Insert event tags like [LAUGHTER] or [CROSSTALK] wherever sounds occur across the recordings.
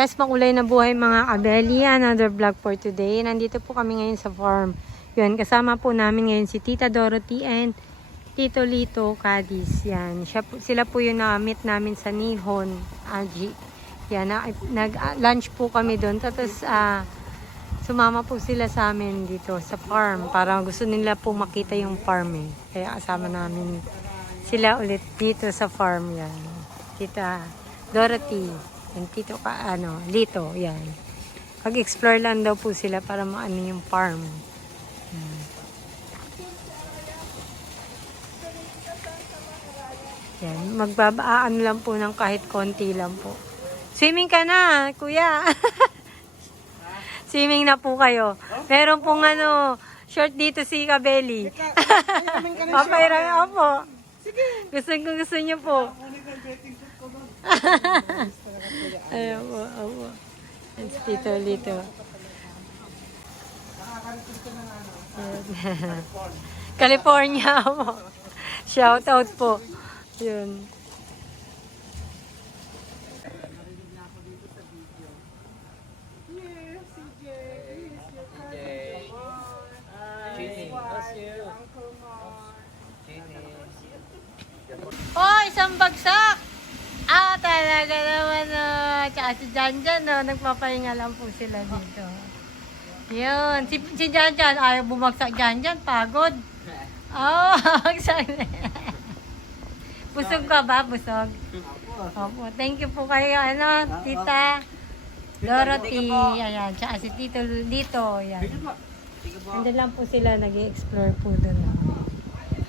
Yes, makulay na buhay mga kabeli. Another vlog for today. Nandito po kami ngayon sa farm. Yun, kasama po namin ngayon si Tita Dorothy and Tito Lito Cadiz. Yan, siya po, sila po yung na-meet namin sa Nihon, Algi. Yan, na, nag-lunch po kami doon. Tapos, ah, sumama po sila sa amin dito sa farm. Para gusto nila po makita yung farm eh. Kaya kasama namin sila ulit dito sa farm yan. Tita Dorothy and Tito ka, ano, Lito, yan. Pag-explore lang daw po sila para maano yung farm. Yan. Yan, magbabaan lang po ng kahit konti lang po. Swimming ka na, kuya. [LAUGHS] Swimming na po kayo. Meron pong ano, short dito si Kabeli. [LAUGHS] Papairan opo. Gusto ko gusto niyo po. [LAUGHS] Po, opo. Yan si Tito Lito. [LAUGHS] California po. Shout out po. Yun. Oh, isang bagsak! Ah, talaga naman, oh. Si Janjan, oh. Nagpapahinga lang po sila dito. Yun. Si, si Janjan, ayaw bumagsak Janjan. Pagod. Oh, [LAUGHS] bagsak na. Busog ka ba? Busog? Opo. Thank you po kayo, ano, tita. Dorothy. Ayan. Tsaka si Tito Lito. Ayan. Nandun lang po sila nag explore po doon. oh.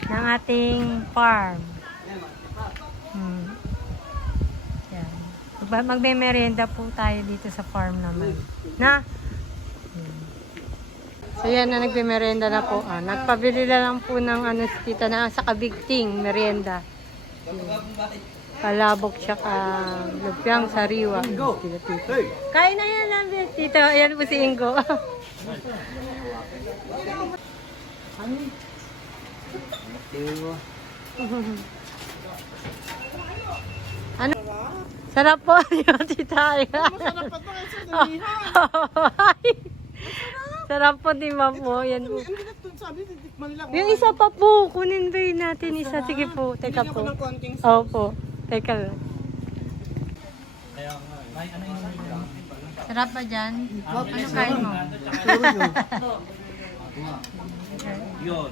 Ng ating farm. Hmm. Yan. Magba- Magme-merienda po tayo dito sa farm naman. Na? So yan na nagme-merienda na po. Ah, nagpabili na lang po ng ano si tita na sa kabigting merienda. Palabok tsaka lupyang sariwa. Kain na yan lang, tito. Ayan po si Ingo. ano? [LAUGHS] Sarap po [LAUGHS] yung tita. Masarap pa ito dalihan. [LAUGHS] Sarap po, di ba po? Yan po. Ang ginat dun sabi, titikman lang. Yung isa pa po, kunin ba yun natin isa? Sige po, teka Bigyan ko po. ng konting Opo, teka lang. Sarap ba dyan? Ano kain mo? Yun.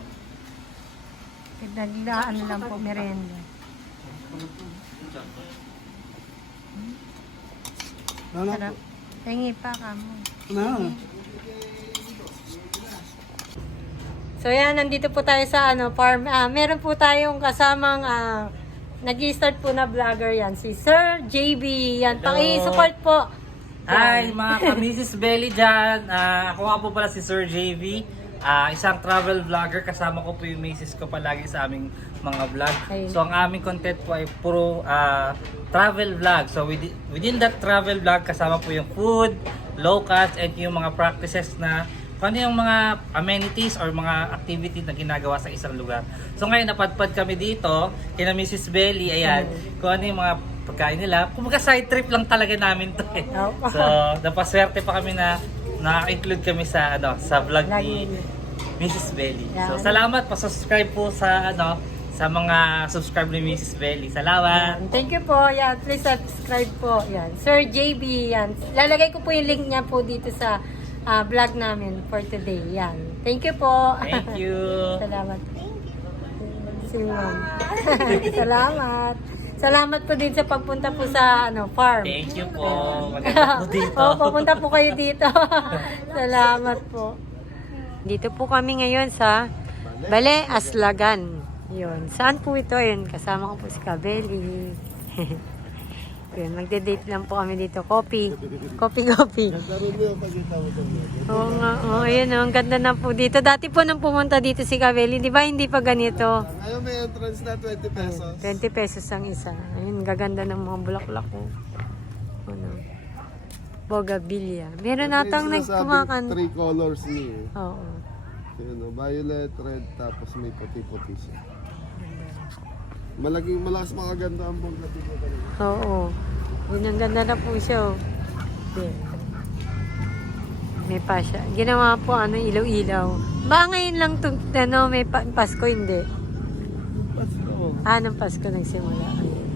Nagdaan lang po, merenda. Ano? Sarap. Tingi pa ka mo. Ano? So yan, nandito po tayo sa ano, farm. Ah, meron po tayong kasamang ah, nag-start po na vlogger yan, si Sir JB. Yan, Hello. paki-support po. Hi mga ka-Mrs. Belly dyan. Ah, ako nga po pala si Sir JV. Ah, isang travel vlogger. Kasama ko po yung misis ko palagi sa aming mga vlog. Ayun. So ang aming content po ay puro ah, travel vlog. So within, within that travel vlog kasama po yung food, low cuts, and yung mga practices na kung ano yung mga amenities or mga activity na ginagawa sa isang lugar. So ngayon napadpad kami dito kina Mrs. Belly. Ayan. Kung ano yung mga pagkain nila. Kumbaga side trip lang talaga namin to eh. So, napaswerte pa kami na na-include kami sa ano sa vlog ni Mrs. Belly. So, salamat pa-subscribe po sa ano sa mga subscribe ni Mrs. Belly. Salamat. Yan. Thank you po. Yan, please subscribe po. Yan, Sir JB. Yan. Lalagay ko po yung link niya po dito sa ah, vlog namin for today. Yan. Thank you po. Thank you. [LAUGHS] Salamat. Si Ma'am. [LAUGHS] Salamat. Salamat po din sa pagpunta po sa ano farm. Thank you po. Maganda po [LAUGHS] dito. Oo, pupunta po kayo dito. [LAUGHS] Salamat po. Dito po kami ngayon sa Bale Aslagan. Yun. Saan po ito? Yun, kasama ko po si Kabeli. [LAUGHS] Yun, magde-date lang po kami dito. Coffee. Coffee, coffee. Oo nga, oo, yun, oh, ang ganda na po dito. Dati po nang pumunta dito si Kabeli, di ba hindi pa ganito? Ngayon may entrance na 20 pesos. 20 pesos ang isa. Ayun, gaganda ng mga bulaklak ko. Ano? Bogabilia. Meron natang nagkumakan. Three colors niya. eh. Oo. Yun, oh, violet, red, tapos may puti-puti siya. Malaking, malakas makaganda ang bongga dito talaga. Oo. Yun, ang ganda na po siya. Oh. May pasya. Ginawa po ano, ilaw-ilaw. Ba ngayon lang to, ano, may pa- Pasko, hindi. Pasko. Ah, ng Pasko nagsimula. Ayun.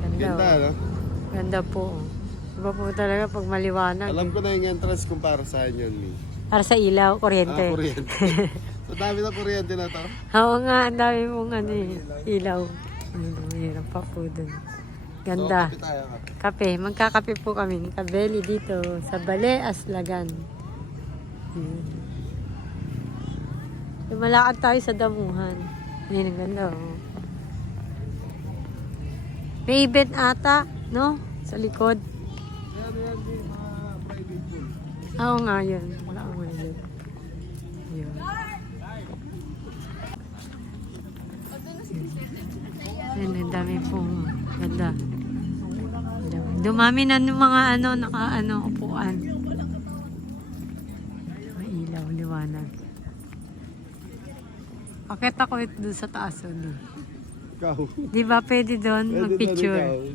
Ganda, Ganda, oh. no? Ganda po. oh. Iba po talaga pag maliwanag. Alam ko na yung entrance kung para saan yun, Mi. Para sa ilaw, Ah, kuryente. [LAUGHS] so, dami na kuryente na to. Oo nga, ang dami mong ano, eh, ilaw. Ano, mahirap pa po dun. Ganda. So, kapit tayo, kape. Kape. Magkakape po kami ni Kabeli dito sa Bale, Aslagan. Hmm. Lumalakad tayo sa damuhan. Ayun, ang ganda oh. May event ata, no? Sa likod. Yan, yan. Mga private pool. Oo nga yun. Wala ko ngayon. Yun. Yun, ang dami pong ganda. Dumami na ng mga ano, naka ano, upuan. May ilaw, liwanag. Akit ako ito doon sa taas. Di. Ikaw. di ba pwede doon mag-picture?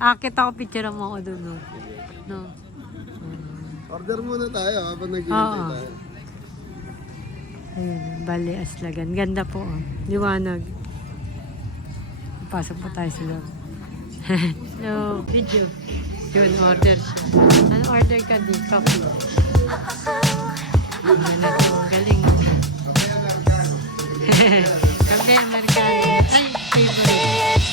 Akit ako, picture mo ako doon. No? no? Order muna tayo habang naghihintay tayo. Ayun, Bali Aslagan. Ganda po, oh. Liwanag. Pasok po tayo sa loob. [LAUGHS] Hello. Video. Yun, order siya. Ano order ka di? Coffee. Ano po, galing. [LAUGHS] Kape Americano. Ay, favorite.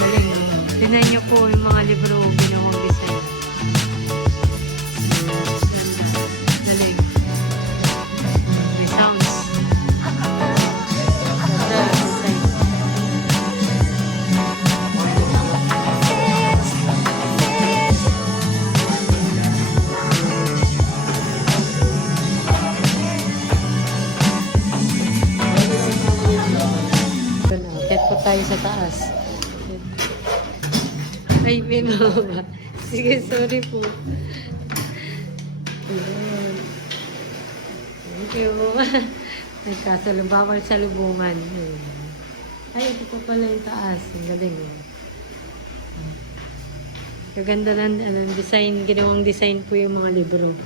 Galing. niyo po yung mga libro Ay, binaba. [LAUGHS] Sige, sorry po. Thank you. [LAUGHS] Nagkasalubawal bawal sa lubungan. Ayan. Ay, ito po pala yung taas. Ang galing. Oh. Kaganda ng ano, design, ginawang design po yung mga libro.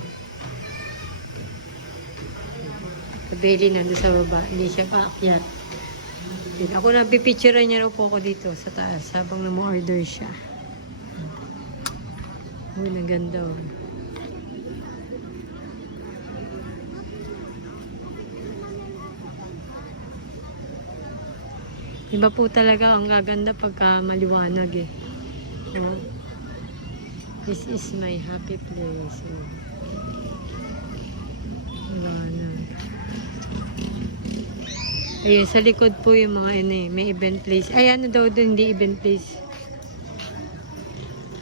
Kabili na doon sa baba. Hindi siya paakyat. Ako na pipicturean niya raw po ako dito sa taas habang na-order siya. Uy, ang ganda oh. Iba po talaga ang gaganda pagka maliwanag eh. Oh. This is my happy place. Oh. Liwanag. Ayun, sa likod po yung mga ano eh, may event place. Ay, ano daw doon, hindi event place.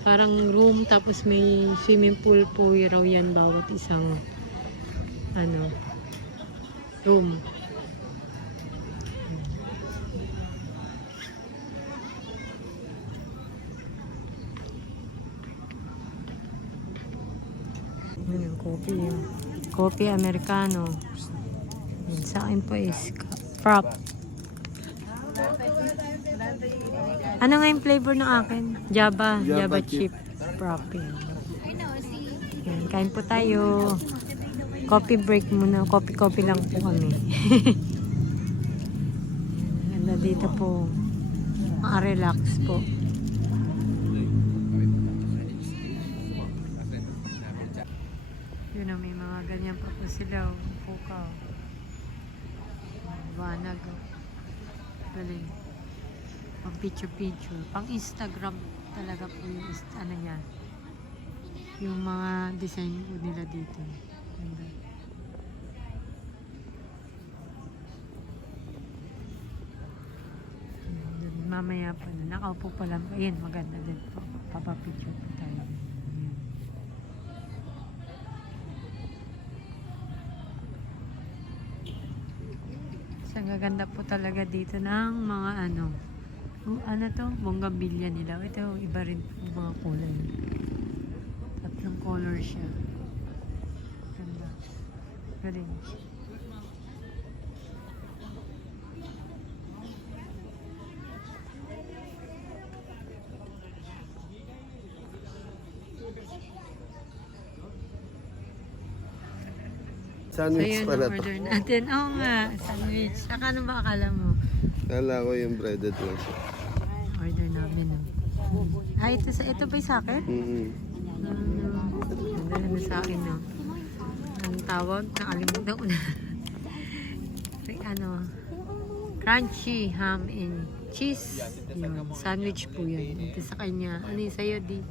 Parang room, tapos may swimming pool po raw yan bawat isang ano, room. Yan yung coffee. Yung coffee americano. Yan, sa akin po is ka- frap. Ano nga yung flavor ng akin? Java. Java Java, chip. chip. Frap yan. Yan, kain po tayo. Coffee break muna. Coffee-coffee lang po kami. [LAUGHS] Ganda dito po. Maka-relax po. Yun o, may mga ganyan pa po sila. oh. Pukaw. Banag. oh. Galing. Pang picture-picture. Pang Instagram talaga po yung ano niya. Yung mga design po nila dito. Ganda. Mamaya pa na. Nakaupo pa lang. Ayan, maganda din po. Papapicture po tayo. Ayan. Ang gaganda po talaga dito ng mga ano ano to? Bonggabilya nila. Ito, iba rin yung mga kulay. Tatlong color siya. Ganda. Galing. Sandwich so, pala to. order natin. Oo nga, sandwich. Saka ano ba akala mo? Kala ko yung breaded lang siya. Ah, ito, sa, ito ba yung sa akin? Mm-hmm. Hmm. Ano na sa akin, no? Ang tawag? Nakalimutan ko na. Ay, ano? Crunchy ham and cheese. Yun. Sandwich po yun. Ito sa kanya. Ano yung sa'yo, di?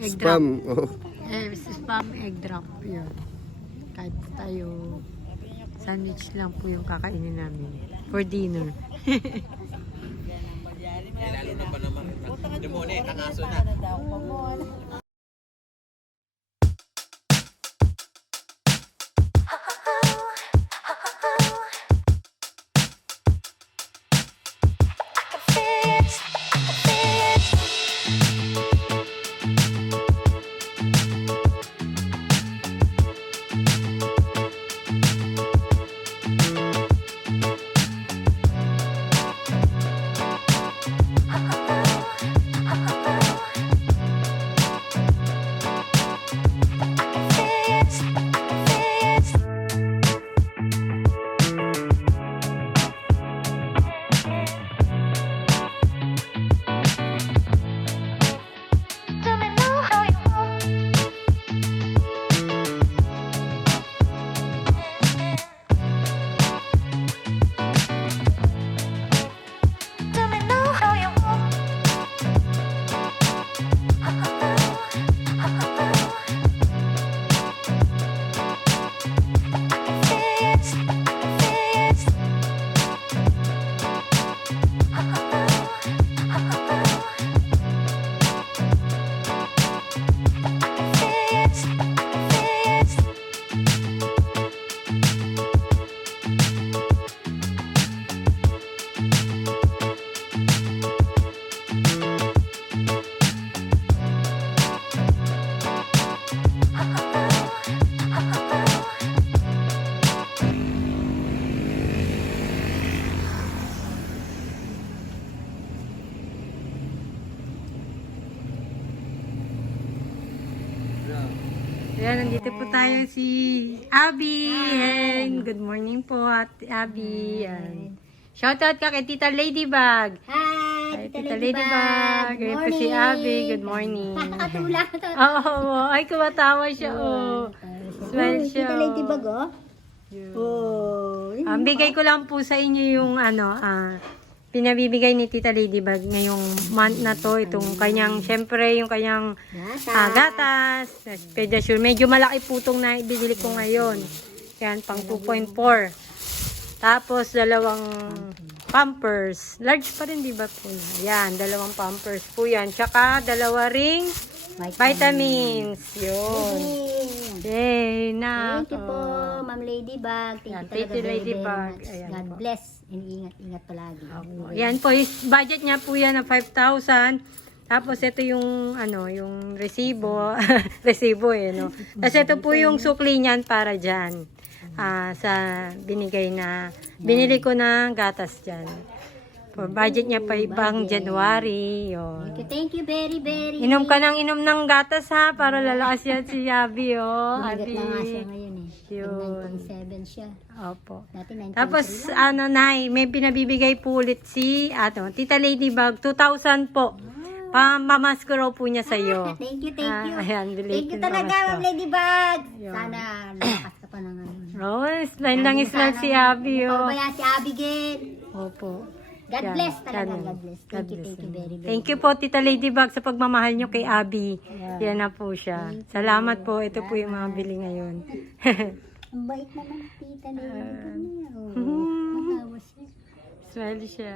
Egg drop. Spam. Oh. Eh, spam egg drop. Yun. Kahit tayo, sandwich lang po yung kakainin namin. For dinner. [LAUGHS] Ayan, nandito po tayo si Abby. And good morning po, at Abby. Ayan. Shoutout ka kay Tita Ladybug. Hi, Hi, Tita Ladybug. Ayan po si Abby. Good morning. Nakakatula [LAUGHS] to. Oh, ay kumatawa siya, oh. Smile siya. Tita Ladybug, oh. oh. Oh. Ang bigay ko lang po sa inyo yung ano, ah, pinabibigay ni Tita Ladybug ngayong month na to. Itong kanyang, syempre, yung kanyang ah, gatas, pedasure. Medyo malaki po itong na ibibili ko ngayon. Yan, pang 2.4. Tapos, dalawang pampers. Large pa rin, di ba po? Yan, dalawang pampers po yan. Tsaka, dalawa ring vitamins. Yun. Yay, na. Thank you po, Ma'am Ladybug. Thank Yan, you talaga very, very Ladybug. much. Ayan God po. bless. And ingat-ingat palagi. Yan po, yung budget niya po yan na 5,000. Tapos ito yung ano, yung resibo, [LAUGHS] resibo eh, no. Tapos ito po yung sukli niyan para diyan. Ah, sa binigay na binili ko ng gatas diyan. For budget niya pa ibang January, yon. Thank you, thank you very, very. Inom ka ng inom ng gatas ha, para lalakas yan si [LAUGHS] Abby, oh. Abby. na nga siya ngayon eh. Yun. 9.7 siya. Opo. Dati 9.3 Tapos, lang. ano, Nay, may pinabibigay po ulit si, ano, Tita Ladybug, 2,000 po. Pamamasko raw po niya sa iyo. Thank you, thank you. Ah, ayan, thank you talaga. Ma'am Ladybug. Yun. Sana lumakas ka pa ano. Oh, smile lang smile si Abby, oh. Pabaya si Abigail. Opo. God Yan, bless talaga, yan. God bless. God Thank you, bless thank you very, very Thank you po, Tita Ladybug, sa pagmamahal nyo kay Abby. Yan na po siya. Salamat po. Ito po yung mga bili ngayon. [LAUGHS] Ang bait naman ng tita Ladybug niya. Oh, Mhm. matawa siya. smile siya.